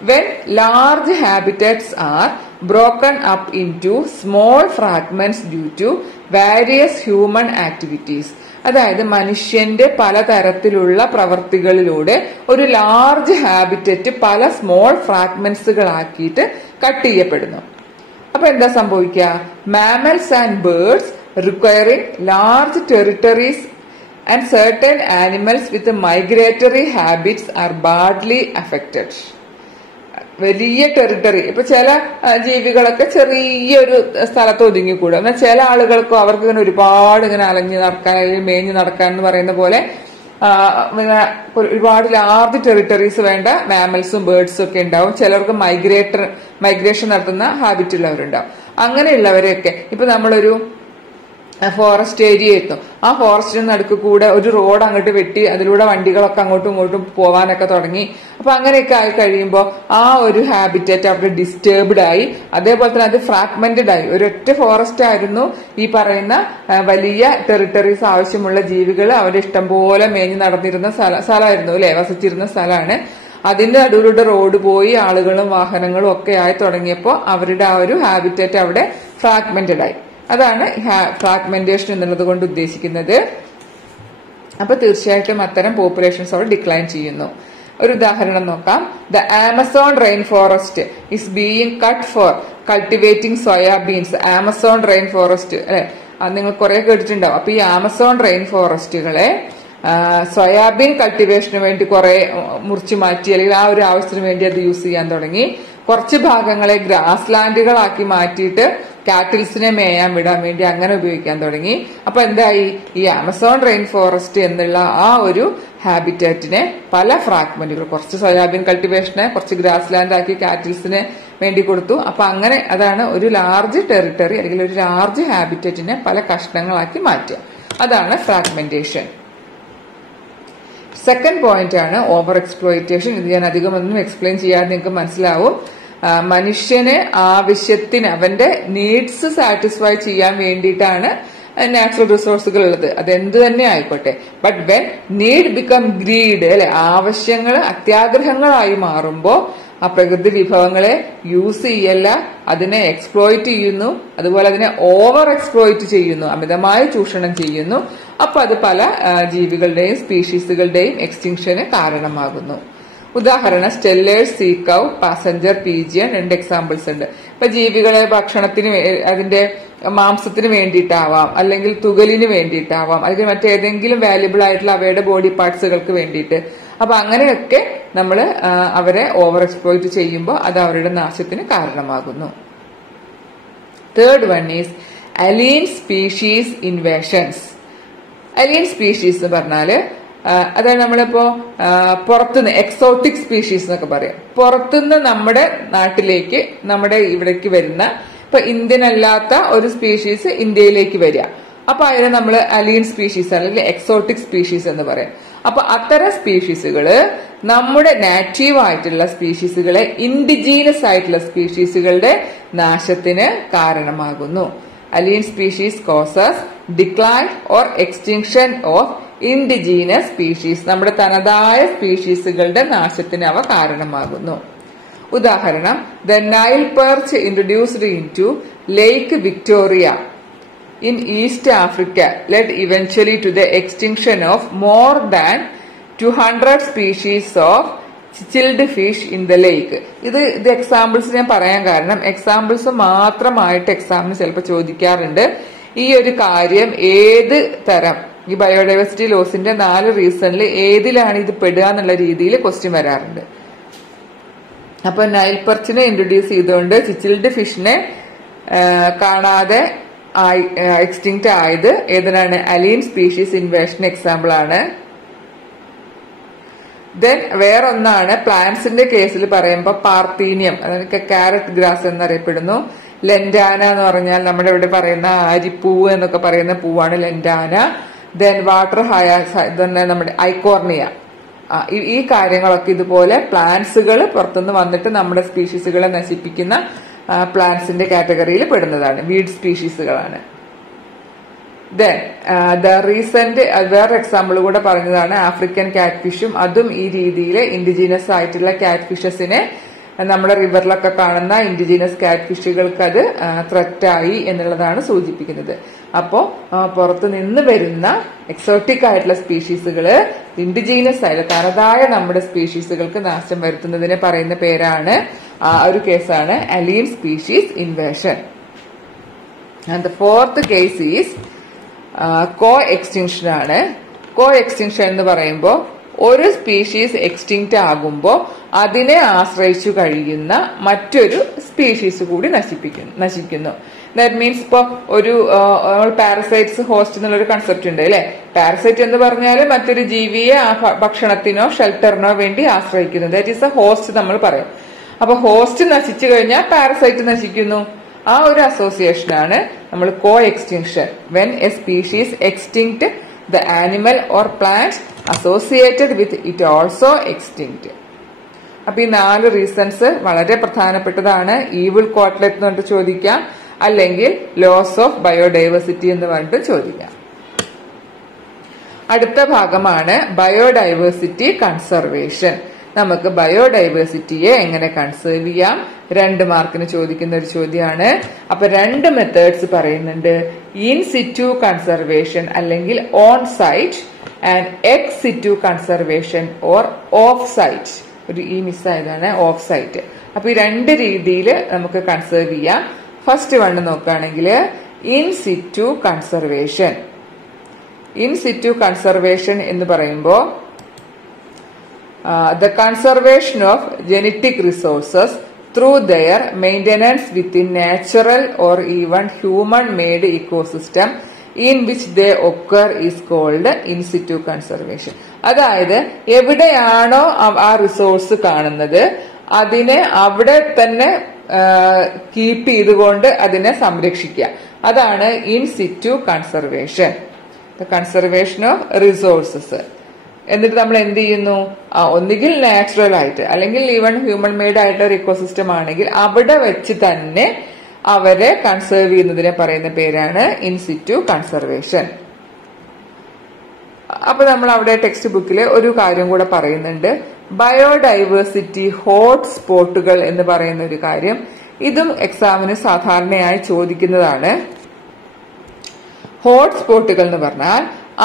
When large habitats are broken up into small fragments due to various human activities, അതായത് മനുഷ്യന്റെ പലതരത്തിലുള്ള പ്രവർത്തികളിലൂടെ ഒരു ലാർജ് ഹാബിറ്ററ്റ് പല സ്മോൾ ഫ്രാഗ്മെന്റ്സുകളാക്കിയിട്ട് കട്ട് ചെയ്യപ്പെടുന്നു. അപ്പൊ എന്താ സംഭവിക്കുക? Mammals and birds requiring large territories and certain animals with migratory habits are badly affected. വലിയ ടെറിട്ടറി, ഇപ്പൊ ചില ജീവികളൊക്കെ ചെറിയൊരു സ്ഥലത്ത് ഒതുങ്ങിക്കൂടും. എന്നാൽ ചില ആളുകൾക്കും അവർക്ക് ഇങ്ങനെ ഒരുപാട് ഇങ്ങനെ അലഞ്ഞു നടക്കാൻ, മേഞ്ഞു നടക്കാൻ എന്ന് പറയുന്ന പോലെ ഒരുപാട് ലാർജ് ടെറിട്ടറീസ് വേണ്ട മാമൽസും ബേർഡ്സും ഒക്കെ ഉണ്ടാവും. ചിലർക്ക് മൈഗ്രേഷൻ നടത്തുന്ന ഹാബിറ്റ് ഉള്ളവരുണ്ടാവും. അങ്ങനെയുള്ളവരെയൊക്കെ ഇപ്പൊ നമ്മളൊരു ഫോറസ്റ്റ് ഏരിയ എത്തും. ആ ഫോറസ്റ്റിന് നടുക്ക് കൂടെ ഒരു റോഡ് അങ്ങോട്ട് വെട്ടി അതിലൂടെ വണ്ടികളൊക്കെ അങ്ങോട്ടും ഇങ്ങോട്ടും പോവാനൊക്കെ തുടങ്ങി. അപ്പൊ അങ്ങനെയൊക്കെ ആയി കഴിയുമ്പോൾ ആ ഒരു ഹാബിറ്ററ്റ് അവിടെ ഡിസ്റ്റർബ്ഡ് ആയി. അതേപോലെ തന്നെ അത് ഫ്രാഗ്മെന്റഡ് ആയി. ഒരൊറ്റ ഫോറസ്റ്റ് ആയിരുന്നു, ഈ പറയുന്ന വലിയ ടെറിട്ടറീസ് ആവശ്യമുള്ള ജീവികൾ അവരുടെ ഇഷ്ടം പോലെ മേഞ്ഞു നടന്നിരുന്ന സ്ഥലമായിരുന്നു അല്ലെ, വസിച്ചിരുന്ന സ്ഥലമാണ്. അതിന്റെ നടുവിലൂടെ റോഡ് പോയി ആളുകളും വാഹനങ്ങളും ഒക്കെ ആയി തുടങ്ങിയപ്പോൾ അവരുടെ ആ ഒരു ഹാബിറ്ററ്റ് അവിടെ ഫ്രാഗ്മെന്റഡ് ആയി. അതാണ് ഫ്രാഗ്മെന്റേഷൻ എന്നുള്ളത് കൊണ്ട് ഉദ്ദേശിക്കുന്നത്. അപ്പൊ തീർച്ചയായിട്ടും അത്തരം പോപ്പുലേഷൻസ് അവിടെ ഡിക്ലൈൻ ചെയ്യുന്നു. ഒരു ഉദാഹരണം നോക്കാം. The Amazon rain forest is being cut four cultivating soya beans. Amazon rain forest അല്ലെ, അത് നിങ്ങൾ കുറെ കേട്ടിട്ടുണ്ടാവും. അപ്പൊ ഈ ആമസോൺ റെയിൻ ഫോറസ്റ്റുകളെ സോയാബീൻ കൾട്ടിവേഷന് വേണ്ടി കുറെ മുറിച്ചു മാറ്റി, അല്ലെങ്കിൽ ആ ഒരു ആവശ്യത്തിന് വേണ്ടി അത് യൂസ് ചെയ്യാൻ തുടങ്ങി. കുറച്ച് ഭാഗങ്ങളെ ഗ്രാസ് ലാൻഡുകളാക്കി മാറ്റിയിട്ട് കാറ്റിൽസിനെ മേയാൻ വിടാൻ വേണ്ടി അങ്ങനെ ഉപയോഗിക്കാൻ തുടങ്ങി. അപ്പൊ എന്തായി? ഈ ആമസോൺ റെയിൻ ഫോറസ്റ്റ് എന്നുള്ള ആ ഒരു ഹാബിറ്റാറ്റിനെ പല ഫ്രാഗ്മെന്റുകൾ, കുറച്ച് സോയാബീൻ കൾട്ടിവേഷനെ കുറച്ച് ഗ്രാസ് ലാൻഡ് ആക്കി കാറ്റിൽസിന് വേണ്ടി കൊടുത്തു. അപ്പൊ അങ്ങനെ അതാണ് ഒരു ലാർജ് ടെറിട്ടറി അല്ലെങ്കിൽ ഒരു ലാർജ് ഹാബിറ്ററ്റിനെ പല കഷ്ണങ്ങളാക്കി മാറ്റുക. അതാണ് ഫ്രാഗ്മെന്റേഷൻ. സെക്കൻഡ് പോയിന്റ് ആണ് ഓവർ എക്സ്പ്ലോയിറ്റേഷൻ. ഇത് ഞാൻ അധികം ഒന്നും എക്സ്പ്ലെയിൻ ചെയ്യാതെ നിങ്ങൾക്ക് മനസ്സിലാവും. മനുഷ്യന് ആവശ്യത്തിന് അവന്റെ നീഡ്സ് സാറ്റിസ്ഫൈ ചെയ്യാൻ വേണ്ടിയിട്ടാണ് നാച്ചുറൽ റിസോഴ്സുകൾ ഉള്ളത്, അതെന്ത് തന്നെ ആയിക്കോട്ടെ. But when need become greed അല്ലെ, ആവശ്യങ്ങൾ അത്യാഗ്രഹങ്ങളായി മാറുമ്പോ ആ പ്രകൃതി വിഭവങ്ങളെ യൂസ് ചെയ്യല്ല, അതിനെ എക്സ്പ്ലോയിറ്റ് ചെയ്യുന്നു, അതുപോലെ അതിനെ ഓവർ എക്സ്പ്ലോയിറ്റ് ചെയ്യുന്നു, അമിതമായി ചൂഷണം ചെയ്യുന്നു. അപ്പൊ അത് പല ജീവികളുടെയും സ്പീഷീസുകളുടെയും എക്സ്റ്റിങ്ഷന് കാരണമാകുന്നു. ഉദാഹരണം സ്റ്റെല്ലേഴ്സ് സീ കൗ, പാസഞ്ചർ പീജിയൻ, 2 എക്സാമ്പിൾസ് ഉണ്ട്. ഇപ്പൊ ജീവികളെ ഭക്ഷണത്തിന്, അതിന്റെ മാംസത്തിന് വേണ്ടിയിട്ടാവാം, അല്ലെങ്കിൽ തുകലിന് വേണ്ടിയിട്ടാവാം, അല്ലെങ്കിൽ മറ്റേതെങ്കിലും വാല്യുബിൾ ആയിട്ടുള്ള അവയുടെ ബോഡി പാർട്സുകൾക്ക് വേണ്ടിയിട്ട്. അപ്പൊ അങ്ങനെയൊക്കെ നമ്മൾ അവരെ ഓവർ എക്സ്പ്ലോയിറ്റ് ചെയ്യുമ്പോൾ അത് അവരുടെ നാശത്തിന് കാരണമാകുന്നു. Third one is alien species inversions. Alien species എന്ന് പറഞ്ഞാല് അതായത് നമ്മളിപ്പോ പുറത്തുനിന്ന് എക്സോട്ടിക് സ്പീഷീസ് എന്നൊക്കെ പറയാം. പുറത്തുനിന്ന് നമ്മുടെ നാട്ടിലേക്ക്, നമ്മുടെ ഇവിടേക്ക് വരുന്ന, ഇപ്പൊ ഇന്ത്യൻ അല്ലാത്ത ഒരു സ്പീഷീസ് ഇന്ത്യയിലേക്ക് വരിക. അപ്പൊ അതിനെ നമ്മൾ അലീൻ സ്പീഷീസ് അല്ലെങ്കിൽ എക്സോട്ടിക് സ്പീഷീസ് എന്ന് പറയാം. അപ്പൊ അത്തരം സ്പീഷീസുകള് നമ്മുടെ നാറ്റീവ് ആയിട്ടുള്ള സ്പീഷീസുകളെ, ഇൻഡിജീനസ് ആയിട്ടുള്ള സ്പീഷീസുകളുടെ നാശത്തിന് കാരണമാകുന്നു. Alien species causes decline or extinction of indigenous species. നമ്മുടെ തനതായ സ്പീഷീസുകളുടെ നാശത്തിന് അവ കാരണമാകുന്നു. ഉദാഹരണം, the Nile perch introduced into Lake Victoria in East Africa led eventually to the extinction of more than 200 species of chilled fish in the lake. ഇത് examples ഞാൻ പറയാൻ കാരണം, എക്സാമ്പിൾസ് മാത്രമായിട്ട് എക്സാമിന് ചിലപ്പോൾ ചോദിക്കാറുണ്ട്. ഈ ഒരു കാര്യം ഏത് തരം, ഈ ബയോഡൈവേഴ്സിറ്റി ലോസിന്റെ 4 റീസണിൽ ഏതിലാണ് ഇത് പെടുക എന്നുള്ള രീതിയിൽ ക്വസ്റ്റ്യൻ വരാറുണ്ട്. അപ്പൊ നൈൽ പെർച്ചിനെ ഇൻട്രൊഡ്യൂസ് ചെയ്തുകൊണ്ട് ചിച്ചിൽഡ് ഫിഷിനെ കാണാതെ എക്സ്റ്റിങ്ക്റ്റ് ആയത് ഏതിനാണ്? അലീൻ സ്പീഷീസ് ഇൻവേഷൻ എക്സാമ്പിൾ ആണ്. ദെൻ വേറൊന്നാണ് പ്ലാന്റ്സിന്റെ കേസിൽ പറയുമ്പോൾ പാർത്തീനിയം, അതൊക്കെ കാരറ്റ് ഗ്രാസ് എന്നറിയപ്പെടുന്നു. ലെന്റാന എന്ന് പറഞ്ഞാൽ നമ്മുടെ ഇവിടെ പറയുന്ന അരിപ്പൂവ് എന്നൊക്കെ പറയുന്ന പൂവാണ് ലെന്റാന. ദെൻ വാട്ടർ തന്നെ നമ്മുടെ ഐക്കോർണിയ, ഈ കാര്യങ്ങളൊക്കെ ഇതുപോലെ പ്ലാന്റ്സുകൾ പുറത്തുനിന്ന് വന്നിട്ട് നമ്മുടെ സ്പീഷീസുകളെ നശിപ്പിക്കുന്ന പ്ലാന്റ്സിന്റെ കാറ്റഗറിയിൽ പെടുന്നതാണ്, വീഡ് സ്പീഷീസുകളാണ്. ദെൻ റീസെന്റ് വേറെ എക്സാമ്പിൾ കൂടെ പറഞ്ഞതാണ് ആഫ്രിക്കൻ കാറ്റ് ഫിഷും. അതും ഈ രീതിയിൽ ഇൻഡിജീനസ് ആയിട്ടുള്ള കാറ്റ് ഫിഷസിനെ നമ്മുടെ റിവറിലൊക്കെ കാണുന്ന ഇൻഡിജീനസ് കാറ്റ് ഫിഷുകൾക്ക് അത് ത്രെറ്റായി എന്നുള്ളതാണ് സൂചിപ്പിക്കുന്നത്. അപ്പോ പുറത്തു നിന്ന് വരുന്ന എക്സോട്ടിക് ആയിട്ടുള്ള സ്പീഷീസുകള് ഇൻഡിജീനസ് ആയിട്ടുള്ള തനതായ നമ്മുടെ സ്പീഷീസുകൾക്ക് നാശം വരുത്തുന്നതിനെ പറയുന്ന പേരാണ്, ഒരു കേസാണ് alien species invasion. And the fourth case is coextinction ആണ്. കോ എക്സ്റ്റിങ്ഷൻ എന്ന് പറയുമ്പോൾ ഒരു സ്പീഷീസ് എക്സ്റ്റിങ്ക്റ്റ് ആകുമ്പോൾ അതിനെ ആശ്രയിച്ചു കഴിയുന്ന മറ്റൊരു സ്പീഷീസ് കൂടി നശിക്കുന്നു. ദാറ്റ് മീൻസ് ഇപ്പൊ ഒരു പാരസൈറ്റ്സ് ഹോസ്റ്റ് എന്നുള്ളൊരു കൺസെപ്റ്റ് ഉണ്ട് അല്ലെ. പാരസൈറ്റ് എന്ന് പറഞ്ഞാൽ മറ്റൊരു ജീവിയെ ആ ഭക്ഷണത്തിനോ ഷെൽട്ടറിനോ വേണ്ടി ആശ്രയിക്കുന്നു. ദാറ്റ് ഈസ് എ ഹോസ്റ്റ് നമ്മൾ പറയും. അപ്പൊ ഹോസ്റ്റ് നശിച്ചു കഴിഞ്ഞാൽ പാരസൈറ്റ് നശിക്കുന്നു. ആ ഒരു അസോസിയേഷനാണ് നമ്മൾ coextinction. When a species extinct the animal or plant associated with it also extinct. അപ്പൊ ഈ 4 റീസൺസ് വളരെ പ്രധാനപ്പെട്ടതാണ്. ഈവിൾ കോട്ട്ലെറ്റ് എന്ന് പറഞ്ഞിട്ട് ചോദിക്കാം, അല്ലെങ്കിൽ ലോസ് ഓഫ് ബയോഡൈവേഴ്സിറ്റി എന്ന് പറഞ്ഞിട്ട് ചോദിക്കാം. അടുത്ത ഭാഗമാണ് ബയോഡൈവേഴ്സിറ്റി കൺസർവേഷൻ. നമുക്ക് ബയോഡൈവേഴ്സിറ്റിയെ എങ്ങനെ കൺസേർവ് ചെയ്യാം, 2 മാർക്കിന് ചോദിക്കുന്ന ഒരു ചോദ്യമാണ്. അപ്പൊ 2 മെത്തേഡ്സ് പറയുന്നുണ്ട്. ഇൻ സിറ്റു കൺസർവേഷൻ അല്ലെങ്കിൽ on site and ex situ conservation or off site. ഒരു മിസ്സായതാണ് ഓഫ് സൈറ്റ്. അപ്പൊ ഈ 2 രീതിയിൽ നമുക്ക് കൺസേർവ് ചെയ്യാം. ഫസ്റ്റ് വൺ നോക്കുകയാണെങ്കിൽ in situ conservation. In situ conservation എന്ന് പറയുമ്പോൾ the conservation of genetic resources through their maintenance within natural or even human-made ecosystem in which they occur is called in situ conservation. അതായത് എവിടെയാണോ ആ resource കാണുന്നത് അതിനെ അവിടെ തന്നെ കീപ്പ് ചെയ്തുകൊണ്ട് അതിനെ സംരക്ഷിക്കുക. അതാണ് in situ conservation, the conservation of resources. എന്നിട്ട് നമ്മൾ എന്ത് ചെയ്യുന്നു, ഒന്നുകിൽ നാച്ചുറൽ ആയിട്ട് അല്ലെങ്കിൽ ഈവൻ ഹ്യൂമൻ മെയ്ഡ് ആയിട്ടുള്ള ഒരു ഇക്കോസിസ്റ്റം ആണെങ്കിൽ അവിടെ വെച്ച് തന്നെ അവരെ കൺസേർവ് ചെയ്യുന്നതിനെ പറയുന്ന പേരാണ് ഇൻ സിറ്റു കൺസർവേഷൻ. അപ്പൊ നമ്മൾ അവിടെ ടെക്സ്റ്റ് ബുക്കിൽ ഒരു കാര്യം കൂടെ പറയുന്നുണ്ട്, ബയോഡൈവേഴ്സിറ്റി ഹോട്ട്സ്പോട്ടുകൾ എന്ന് പറയുന്ന ഒരു കാര്യം. ഇതും എക്സാമിന് സാധാരണയായി ചോദിക്കുന്നതാണ്. ഹോട്ട്സ്പോട്ടുകൾ എന്ന് പറഞ്ഞാൽ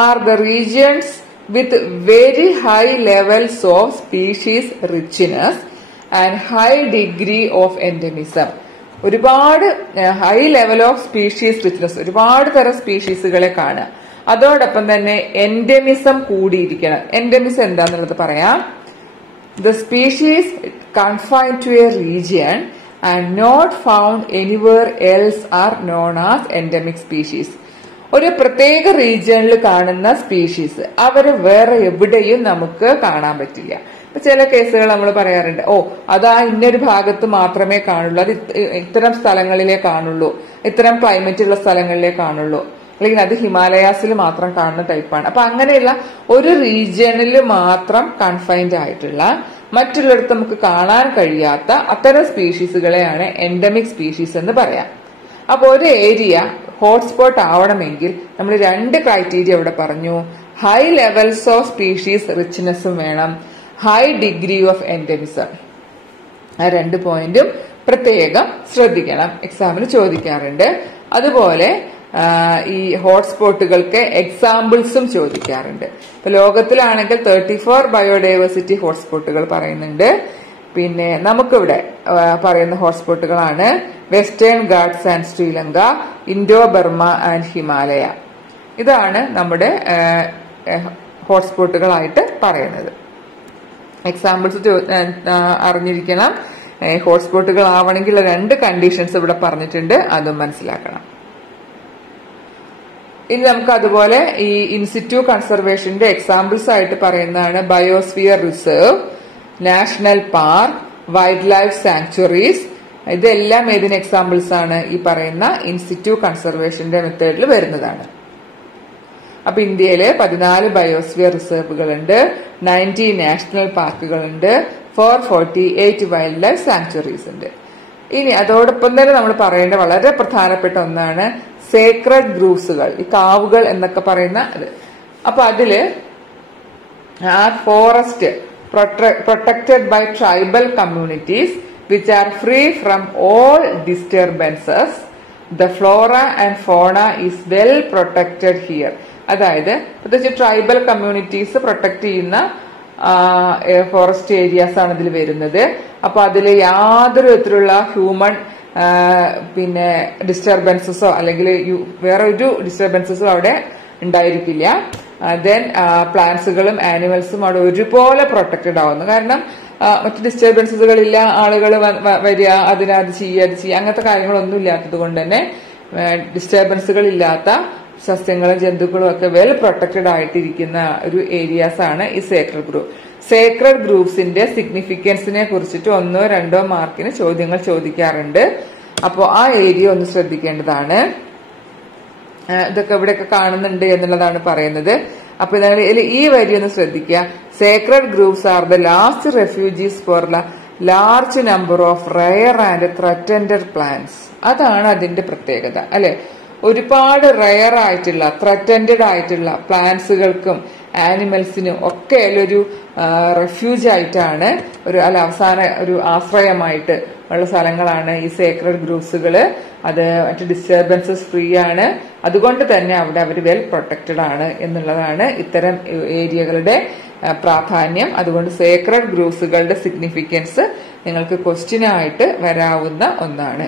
are the regions with very high levels of species richness and high degree of endemism. ഒരുപാട് high level of species richness, ഒരുപാട് തരം സ്പീഷീസുകളെ കാണുക. അതോടൊപ്പം തന്നെ എൻഡെമിസം കൂടിയിരിക്കണം. എൻഡെമിസം എന്താന്നുള്ളത് പറയാം. The species confined to a region and not found anywhere else are known as endemic species. ഒരു പ്രത്യേക റീജിയണിൽ കാണുന്ന സ്പീഷീസ് അവര് വേറെ എവിടെയും നമുക്ക് കാണാൻ പറ്റില്ല. ഇപ്പൊ ചില കേസുകൾ നമ്മൾ പറയാറുണ്ട്, അതാ ഇന്നൊരു ഭാഗത്ത് മാത്രമേ കാണുള്ളൂ, അത് ഇത്തരം സ്ഥലങ്ങളിലേ കാണുള്ളൂ, ഇത്തരം ക്ലൈമറ്റ് ഉള്ള സ്ഥലങ്ങളിലേ കാണുള്ളൂ, അല്ലെങ്കിൽ അത് ഹിമാലയാസിൽ മാത്രം കാണുന്ന ടൈപ്പാണ്. അപ്പൊ അങ്ങനെയുള്ള ഒരു റീജിയണിൽ മാത്രം കൺഫൈൻഡ് ആയിട്ടുള്ള മറ്റുള്ളിടത്ത് നമുക്ക് കാണാൻ കഴിയാത്ത അത്തരം സ്പീഷീസുകളെയാണ് എൻഡമിക് സ്പീഷീസ് എന്ന് പറയാം. അപ്പൊ ഒരു ഏരിയ ഹോട്ട്സ്പോട്ട് ആവണമെങ്കിൽ നമ്മൾ 2 ക്രൈറ്റീരിയ ഇവിടെ പറഞ്ഞു. ഹൈ ലെവൽസ് ഓഫ് സ്പീഷീസ് റിച്ച്നെസ്സും വേണം, ഹൈ ഡിഗ്രി ഓഫ് എൻഡെമിസം. ആ 2 പോയിന്റും പ്രത്യേകം ശ്രദ്ധിക്കണം, എക്സാമിന് ചോദിക്കാറുണ്ട്. അതുപോലെ ഈ ഹോട്ട്സ്പോട്ടുകൾക്ക് എക്സാമ്പിൾസും ചോദിക്കാറുണ്ട്. ഇപ്പൊ ലോകത്തിലാണെങ്കിൽ 34 ബയോഡൈവേഴ്സിറ്റി ഹോട്ട്സ്പോട്ടുകൾ പറയുന്നുണ്ട്. പിന്നെ നമുക്കിവിടെ പറയുന്ന ഹോട്ട്സ്പോട്ടുകളാണ് western Ghats and Sri Lanka, Indo Burma and Himalaya. ഇതാണ് നമ്മുടെ ഹോട്ട്സ്പോട്ടുകളായിട്ട് പറയുന്നത്. എക്സാമ്പിൾസ് അറിഞ്ഞിരിക്കണം. ഹോട്ട്സ്പോട്ടുകൾ ആവണമെങ്കിൽ 2 കണ്ടീഷൻസ് ഇവിടെ പറഞ്ഞിട്ടുണ്ട്, അതും മനസ്സിലാക്കണം. ഇനി നമുക്ക് അതുപോലെ ഈ ഇൻസിറ്റു കൺസർവേഷന്റെ എക്സാമ്പിൾസ് ആയിട്ട് പറയുന്നതാണ് biosphere reserve, national park, wild life sanctuaries. ഇതെല്ലാം ഏതിന് എക്സാമ്പിൾസ് ആണ്? ഈ പറയുന്ന ഇൻസിറ്റു കൺസർവേഷന്റെ മെത്തേഡിൽ വരുന്നതാണ്. അപ്പൊ ഇന്ത്യയില് 14 ബയോസ്ഫിയർ റിസർവുകളുണ്ട്, 90 നാഷണൽ പാർക്കുകളുണ്ട്, 448 വൈൽഡ് ലൈഫ് സാങ്ച്വറീസ് ഉണ്ട്. ഇനി അതോടൊപ്പം തന്നെ നമ്മൾ പറയേണ്ട വളരെ പ്രധാനപ്പെട്ട ഒന്നാണ് സേക്രഡ് ഗ്രൂവ്സുകൾ, ഈ കാവുകൾ എന്നൊക്കെ പറയുന്ന അത്. അപ്പൊ അതില് ആ forest protected by tribal communities which are free from all disturbances. The flora and fauna is well protected here. അതായത് പ്രത്യേകിച്ച് ട്രൈബൽ കമ്മ്യൂണിറ്റീസ് പ്രൊട്ടക്ട് ചെയ്യുന്ന ഫോറസ്റ്റ് ഏരിയാസ് ആണ് ഇതിൽ വരുന്നത്. അപ്പൊ അതിൽ യാതൊരു വിധത്തിലുള്ള ഹ്യൂമൻ പിന്നെ ഡിസ്റ്റർബൻസസോ അല്ലെങ്കിൽ വേറെ ഒരു ഡിസ്റ്റർബൻസസോ അവിടെ ഉണ്ടായിരിക്കില്ല. ദെൻ പ്ലാന്റ്സുകളും ആനിമൽസും അവിടെ ഒരുപോലെ പ്രൊട്ടക്റ്റഡ് ആവുന്നു. കാരണം മറ്റു ഡിസ്റ്റർബൻസുകളില്ല, ആളുകൾ വരിക അത് ചെയ്യുക അങ്ങനത്തെ കാര്യങ്ങളൊന്നും ഇല്ലാത്തത് കൊണ്ട് തന്നെ ഡിസ്റ്റർബൻസുകൾ ഇല്ലാത്ത സസ്യങ്ങളും ജന്തുക്കളും ഒക്കെ വെൽ പ്രൊട്ടക്റ്റഡ് ആയിട്ടിരിക്കുന്ന ഒരു ഏരിയാസ് ആണ് ഈ സേക്രഡ് ഗ്രൂവ്. സേക്രഡ് ഗ്രൂവ്സിന്റെ സിഗ്നിഫിക്കൻസിനെ കുറിച്ചിട്ട് 1 or 2 മാർക്കിന് ചോദ്യങ്ങൾ ചോദിക്കാറുണ്ട്. അപ്പോൾ ആ ഏരിയ ഒന്ന് ശ്രദ്ധിക്കേണ്ടതാണ്. ഇതൊക്കെ ഇവിടെയൊക്കെ കാണുന്നുണ്ട് എന്നുള്ളതാണ് പറയുന്നത്. അപ്പൊ ഈ വരി ഒന്ന് ശ്രദ്ധിക്കുക. Sacred grooves are the last refugees for large number of rare and threatened plants. അതാണ് അതിന്റെ പ്രത്യേകത അല്ലെ. ഒരുപാട് റയർ ആയിട്ടുള്ള ത്രെറ്റൻഡ് ആയിട്ടുള്ള പ്ലാന്റ്സുകൾക്കും ആനിമൽസിനും ഒക്കെ ഒരു റെഫ്യൂജ് ആയിട്ടാണ് അവസാന ഒരു ആശ്രയമായിട്ട് ഉള്ള സ്ഥലങ്ങളാണ് ഈ സേക്രഡ് ഗ്രൂവ്സുകള്. അത് മറ്റു ഡിസ്റ്റർബൻസസ് ഫ്രീ ആണ്, അതുകൊണ്ട് തന്നെ അവിടെ അവർ വെൽ പ്രൊട്ടക്റ്റഡ് ആണ് എന്നുള്ളതാണ് ഇത്തരം ഏരിയകളുടെ പ്രാധാന്യം. അതുകൊണ്ട് സേക്രഡ് ഗ്രൂവ്സുകളുടെ സിഗ്നിഫിക്കൻസ് നിങ്ങൾക്ക് ക്വസ്റ്റ്യനായിട്ട് വരാവുന്ന ഒന്നാണ്.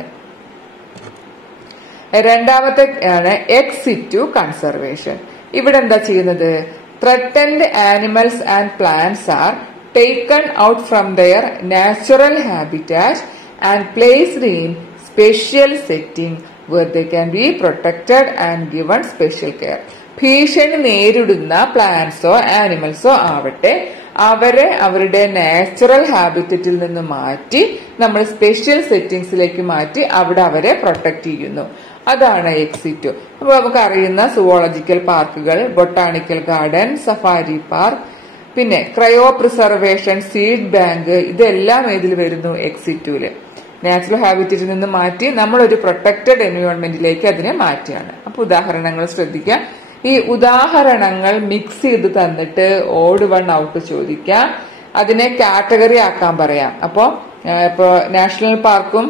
രണ്ടാമത്തെ ആണ് എക്സ് സിറ്റു കൺസർവേഷൻ. ഇവിടെ എന്താ ചെയ്യുന്നത്? Threatened animals and plants are taken out from their natural habitat and placed in special setting where they can be protected and given special care. ഭീഷണി നേരിടുന്ന പ്ലാന്റ്സോ ആനിമൽസോ ആവട്ടെ, അവരെ അവരുടെ നാച്ചുറൽ ഹാബിറ്ററ്റിൽ നിന്ന് മാറ്റി നമ്മൾ സ്പെഷ്യൽ സെറ്റിംഗ്സിലേക്ക് മാറ്റി അവിടെ അവരെ പ്രൊട്ടക്ട് ചെയ്യുന്നു. അതാണ് എക്സിറ്റു. അപ്പോൾ നമുക്ക് അറിയുന്ന സുവോളജിക്കൽ പാർക്കുകൾ, ബൊട്ടാണിക്കൽ ഗാർഡൻ, സഫാരി പാർക്ക്, പിന്നെ ക്രയോ പ്രിസർവേഷൻ, സീഡ് ബാങ്ക്, ഇതെല്ലാം ഇതിൽ വരുന്നു എക്സിറ്റുവില്. നാച്ചുറൽ ഹാബിറ്ററ്റിൽ നിന്ന് മാറ്റി നമ്മളൊരു പ്രൊട്ടക്റ്റഡ് എൻവയോൺമെന്റിലേക്ക് അതിനെ മാറ്റിയാണ്. അപ്പൊ ഉദാഹരണങ്ങൾ ശ്രദ്ധിക്കാം. ഈ ഉദാഹരണങ്ങൾ മിക്സ് ചെയ്ത് തന്നിട്ട് ഓഡ് 1 ഔട്ട് ചോദിക്കാം. അതിനെ കാറ്റഗറി ആക്കാൻ പറയാം. അപ്പോ ഇപ്പോ നാഷണൽ പാർക്കും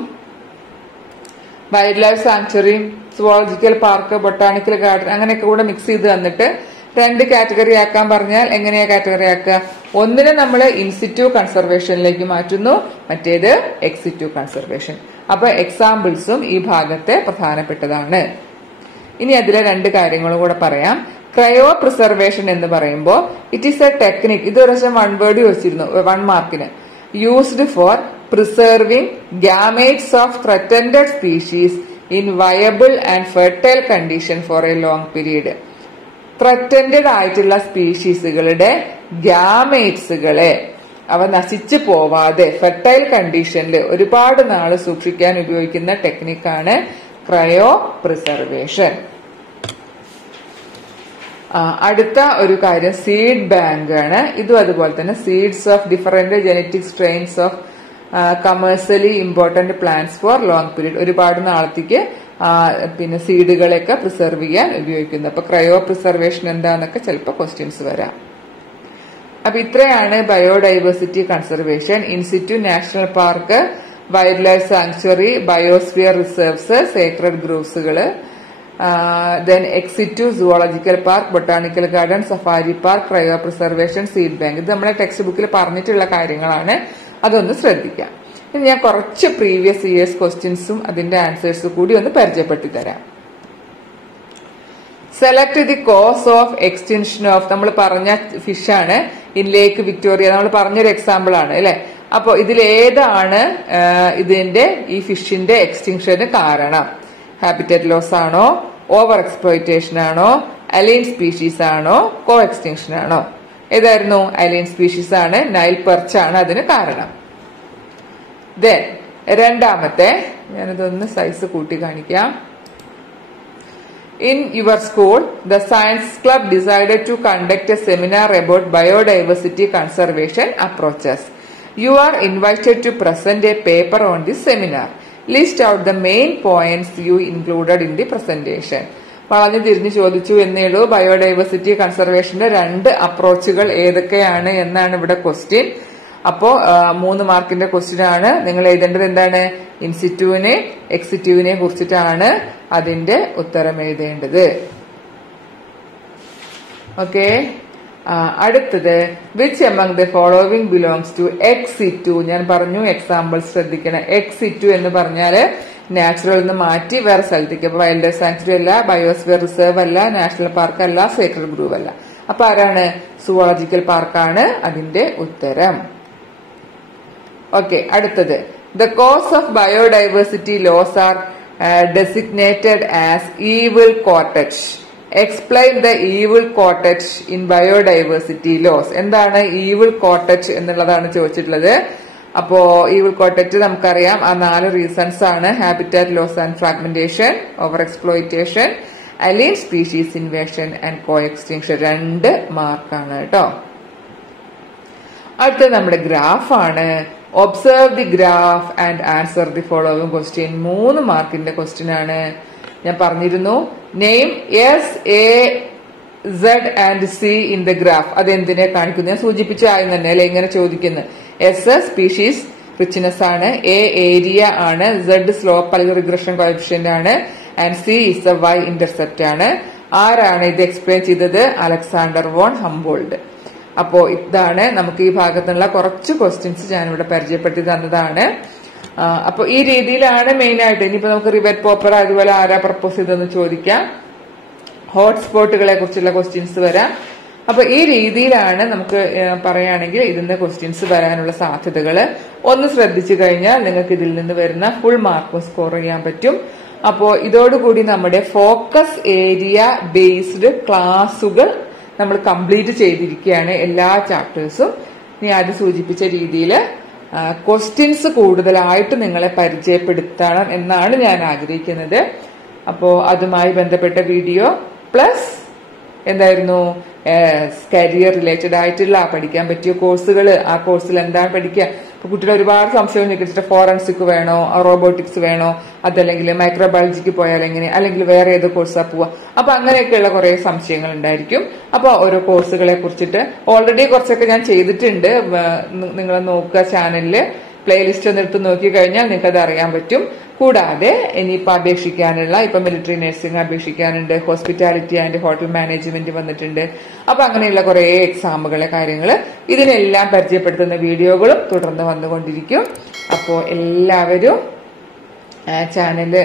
വൈൽഡ് ലൈഫ് സാങ്ച്വറിയും സുവോളജിക്കൽ പാർക്ക്, ബൊട്ടാണിക്കൽ ഗാർഡൻ അങ്ങനെയൊക്കെ കൂടെ മിക്സ് ചെയ്ത് തന്നിട്ട് 2 കാറ്റഗറി ആക്കാൻ പറഞ്ഞാൽ എങ്ങനെയാ കാറ്റഗറി ആക്കുക? ഒന്നിനെ നമ്മൾ ഇൻസിറ്റു കൺസർവേഷനിലേക്ക് മാറ്റുന്നു, മറ്റേത് എക്സിറ്റു കൺസർവേഷൻ. അപ്പൊ എക്സാമ്പിൾസും ഈ ഭാഗത്തെ പ്രധാനപ്പെട്ടതാണ്. ഇനി അതിലെ 2 കാര്യങ്ങളും കൂടെ പറയാം. ക്രയോ പ്രിസർവേഷൻ എന്ന് പറയുമ്പോൾ ഇറ്റ് ഈസ് എ ടെക്നിക്. ഇത് ഒരു പ്രാവശ്യം 1 വേർഡ് ചോദിച്ചിരുന്നു 1 മാർക്കിന്. Used for preserving gametes of threatened species in viable and fertile condition for A long period. Threatened ആയിട്ടുള്ള സ്പീഷീസുകളുടെ ഗാമേറ്റ്സുകളെ അവ നശിച്ചു പോവാതെ ഫെർട്ടൈൽ കണ്ടീഷനിൽ ഒരുപാട് നാള് സൂക്ഷിക്കാൻ ഉപയോഗിക്കുന്ന ടെക്നിക്കാണ് ക്രയോ പ്രിസർവേഷൻ. അടുത്ത ഒരു കാര്യം സീഡ് ബാങ്ക് ആണ്. ഇതും അതുപോലെ തന്നെ seeds of different genetic strains of commercially important plants for long period. ഒരുപാട് നാളത്തേക്ക് പിന്നെ സീഡുകളെയൊക്കെ പ്രിസർവ് ചെയ്യാൻ ഉപയോഗിക്കുന്നത്. അപ്പൊ ക്രയോ പ്രിസർവേഷൻ എന്താന്നൊക്കെ ചിലപ്പോൾ ക്വസ്റ്റ്യൻസ് വരാം. അപ്പൊ ഇത്രയാണ് biodiversity conservation. In situ national park, wild life sanctuary, biosphere reserves, sacred ഗ്രൂവ്സുകള്, then ex situ zoological park, botanical garden, safari park, cryopreservation, seed bank. ഇത് നമ്മുടെ ടെക്സ്റ്റ് ബുക്കിൽ പറഞ്ഞിട്ടുള്ള കാര്യങ്ങളാണ്. അതൊന്ന് ശ്രദ്ധിക്കാം. ഇനി ഞാൻ കുറച്ച് പ്രീവിയസ് ഇയേഴ്സ് ക്വസ്റ്റ്യൻസും അതിന്റെ ആൻസേഴ്സും കൂടി ഒന്ന് പരിചയപ്പെടുത്തി തരാം. Select the cause of extension of, നമ്മൾ പറഞ്ഞ ഫിഷാണ് ഇൻ ലേക്ക് വിക്ടോറിയ, നമ്മൾ പറഞ്ഞൊരു എക്സാമ്പിൾ ആണ് അല്ലെ. അപ്പൊ ഇതിലേതാണ് ഇതിന്റെ ഈ ഫിഷിന്റെ എക്സ്റ്റിങ്ഷന് കാരണം? ഹാബിറ്ററ്റ് ലോസ് ആണോ, ഓവർ എക്സ്പ്ലോയിറ്റേഷൻ ആണോ, അലൈൻ സ്പീഷീസ് ആണോ, കോ എക്സ്റ്റിങ്ഷൻ ആണോ? ഏതായിരുന്നു? അലൈൻ സ്പീഷീസ് ആണ്. നൈൽ പെർച്ചാണ് അതിന് കാരണം. ദെൻ രണ്ടാമത്തെ, ഞാനിതൊന്ന് സൈസ് കൂട്ടി കാണിക്കാം. In your school, the science club decided to conduct a seminar about biodiversity conservation approaches. You are invited to present a paper on this seminar. List out the main points you included in the presentation. വളഞ്ഞു തിരിഞ്ഞു ചോദിച്ചു എന്നേ ഉള്ളൂ. Biodiversity കൺസർവേഷന്റെ 2 അപ്രോച്ചുകൾ ഏതൊക്കെയാണ് എന്നാണ് ഇവിടെ question. അപ്പോ 3 മാർക്കിന്റെ ക്വസ്റ്റ്യൻ ആണ്. നിങ്ങൾ എഴുതേണ്ടത് എന്താണ്? ഇൻസിറ്റുവിനെ എക്സിറ്റുവിനെ കുറിച്ചിട്ടാണ് അതിന്റെ ഉത്തരം എഴുതേണ്ടത്. ഓക്കെ, അടുത്തത് which among the following belongs to ex situ. ഞാൻ പറഞ്ഞു എക്സാമ്പിൾ ശ്രദ്ധിക്കണം. എക്സിറ്റു എന്ന് പറഞ്ഞാല് നാച്ചുറൽ നിന്ന് മാറ്റി വേറെ സ്ഥലത്തേക്ക്. അപ്പൊ വൈൽഡ് ലൈഫ് സാങ്ച്വറി അല്ല, ബയോസ്ഫിയർ റിസർവ് അല്ല, നാഷണൽ പാർക്ക് അല്ല, സേക്രഡ് ഗ്രൂവ് അല്ല. അപ്പൊ ആരാണ്? സുവോളജിക്കൽ പാർക്കാണ് അതിന്റെ ഉത്തരം. ഓക്കെ, അടുത്തത് the cause of biodiversity loss are designated as evil കോട്ടേജ്. എക്സ്പ്ലെയിൻ ദ ഈവിൾ കോട്ടേജ് ഇൻ ബയോഡൈവേഴ്സിറ്റി ലോസ്. എന്താണ് ഈവിൾ കോട്ടേജ് എന്നുള്ളതാണ് ചോദിച്ചിട്ടുള്ളത്. അപ്പോ ഈവിൾ കോട്ടേജ് നമുക്കറിയാം, ആ 4 റീസൺസ് ആണ്. Habitat loss and fragmentation, over exploitation, alien species invasion and coextinction. 2 മാർക്കാണ് കേട്ടോ. അടുത്തത് നമ്മുടെ ഗ്രാഫാണ്. Observe the graph and answer the following question. 3 മാർക്കിന്റെ ക്വസ്റ്റ്യൻ ആണ്. ഞാൻ പറഞ്ഞിരുന്നു name S, A, Z and C in the graph. അതെന്തിനെ കാണിക്കുന്നു? ഞാൻ സൂചിപ്പിച്ച ആദ്യം തന്നെ അല്ലെ ഇങ്ങനെ ചോദിക്കുന്നത്. എസ് സ്പീഷീസ് റിച്ച്നെസ് ആണ്, എ ഏരിയ ആണ്, സെഡ് സ്ലോപ്പ് അല്ലെങ്കിൽ റിഗ്രഷൻ കോഎഫിഷ്യന്റ് ആണ്, and C is A Y intercept ആണ്. ആരാണ് ഇത് എക്സ്പ്ലെയിൻ ചെയ്തത്? Alexander von Humboldt. അപ്പോ ഇതാണ് നമുക്ക് ഈ ഭാഗത്തുള്ള കുറച്ച് ക്വസ്റ്റ്യൻസ് ഞാനിവിടെ പരിചയപ്പെടുത്തി തന്നതാണ്. അപ്പൊ ഈ രീതിയിലാണ് മെയിൻ ആയിട്ട്. ഇനിയിപ്പോ നമുക്ക് റിവറ്റ് പോപ്പർ അതുപോലെ ആരാ പ്രപ്പോസ് ചെയ്തെന്ന് ചോദിക്കാം. ഹോട്ട്സ്പോട്ടുകളെ കുറിച്ചുള്ള ക്വസ്റ്റ്യൻസ് വരാം. അപ്പൊ ഈ രീതിയിലാണ് നമുക്ക് പറയുകയാണെങ്കിൽ ഇതിന്റെ ക്വസ്റ്റ്യൻസ് വരാനുള്ള സാധ്യതകൾ. ഒന്ന് ശ്രദ്ധിച്ചു കഴിഞ്ഞാൽ നിങ്ങൾക്ക് ഇതിൽ നിന്ന് വരുന്ന ഫുൾ മാർക്കും സ്കോർ ചെയ്യാൻ പറ്റും. അപ്പോ ഇതോടുകൂടി നമ്മുടെ ഫോക്കസ് ഏരിയ ബേസ്ഡ് ക്ലാസുകൾ നമ്മൾ കംപ്ലീറ്റ് ചെയ്തിരിക്കുകയാണ്, എല്ലാ ചാപ്റ്റേഴ്സും. ഇനി ആദ്യം സൂചിപ്പിച്ച രീതിയിൽ ക്വസ്റ്റ്യൻസ് കൂടുതലായിട്ട് നിങ്ങളെ പരിചയപ്പെടുത്തണം എന്നാണ് ഞാൻ ആഗ്രഹിക്കുന്നത്. അപ്പോ അതുമായി ബന്ധപ്പെട്ട വീഡിയോ പ്ലസ് എന്തായിരുന്നു കരിയർ റിലേറ്റഡ് ആയിട്ടുള്ള പഠിക്കാൻ പറ്റിയ കോഴ്സുകൾ, ആ കോഴ്സിൽ എന്താണ് പഠിക്കുക. ഇപ്പൊ കുട്ടികൾ ഒരുപാട് സംശയം ചോദിച്ചിട്ട് ഫോറൻസിക് വേണോ, റോബോട്ടിക്സ് വേണോ, അതല്ലെങ്കിൽ മൈക്രോബയോളജിക്ക് പോയാൽ എങ്ങനെ, അല്ലെങ്കിൽ വേറെ ഏത് കോഴ്സാ പോവാ. അപ്പൊ അങ്ങനെയൊക്കെയുള്ള കുറെ സംശയങ്ങൾ ഉണ്ടായിരിക്കും. അപ്പൊ ഓരോ കോഴ്സുകളെ കുറിച്ചിട്ട് ഓൾറെഡി കുറച്ചൊക്കെ ഞാൻ ചെയ്തിട്ടുണ്ട്. നിങ്ങൾ നോക്കുക ചാനലില് പ്ലേലിസ്റ്റ് ഒന്ന് എടുത്ത് നോക്കി കഴിഞ്ഞാൽ നിങ്ങൾക്ക് അത് അറിയാൻ പറ്റും. കൂടാതെ ഇനിയിപ്പോ അപേക്ഷിക്കാനുള്ള ഇപ്പൊ മിലിറ്ററി നഴ്സിംഗ് അപേക്ഷിക്കാനുണ്ട്, ഹോസ്പിറ്റാലിറ്റി ആൻഡ് ഹോട്ടൽ മാനേജ്മെന്റ് വന്നിട്ടുണ്ട്. അപ്പൊ അങ്ങനെയുള്ള കുറെ എക്സാമുകളെ കാര്യങ്ങൾ ഇതിനെല്ലാം പരിചയപ്പെടുത്തുന്ന വീഡിയോകളും തുടർന്ന് വന്നുകൊണ്ടിരിക്കും. അപ്പോ എല്ലാവരും ചാനല്